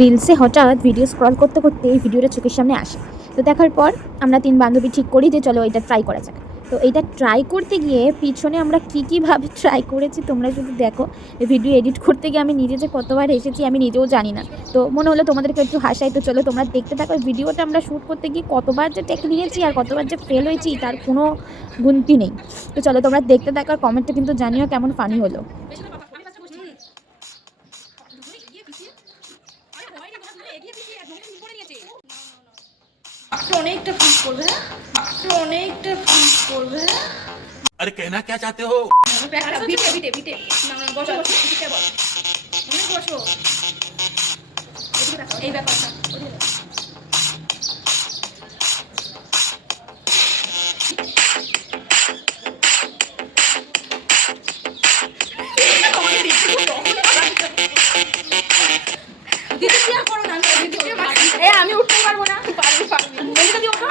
রিলসে হঠাৎ video scroll করতে করতে এই ভিডিওটা চোখের সামনে আসে। তো দেখার পর আমরা 3 বান্ধবী ঠিক করি যে চলো এটা ট্রাই করা যাক। তো এইটা ট্রাই করতে গিয়ে পিছনে আমরা কীভাবে ট্রাই করেছি তোমরা শুধু দেখো। ভিডিও এডিট করতে গিয়ে আমি নিজে যে কতবার এসেছি আমি নিজেও জানি না। তো মনে হলো তোমাদেরকে একটু হাসাই, তো চলো তোমরা দেখতে থাকো। ভিডিওটা আমরা শ্যুট করতে গিয়ে কতবার যে টেক নিয়েছি আর কতবার যে ফেল হয়েছি তার কোনো গুনতি নেই। তো চলো তোমরা দেখতে থাকো আর কমেন্টে কিন্তু জানিও কেমন ফানি হলো। অনেকটা ফিল করবে, অনেকটা ফিল করবে। अरे कहना क्या चाहते हो? বিটে বিটে বিটে না বসো বসো বিটে বল অনেক বসো এই ব্যাপারটা আমি উঠতে পারবো না, পারবি পারবি যদি ওঠো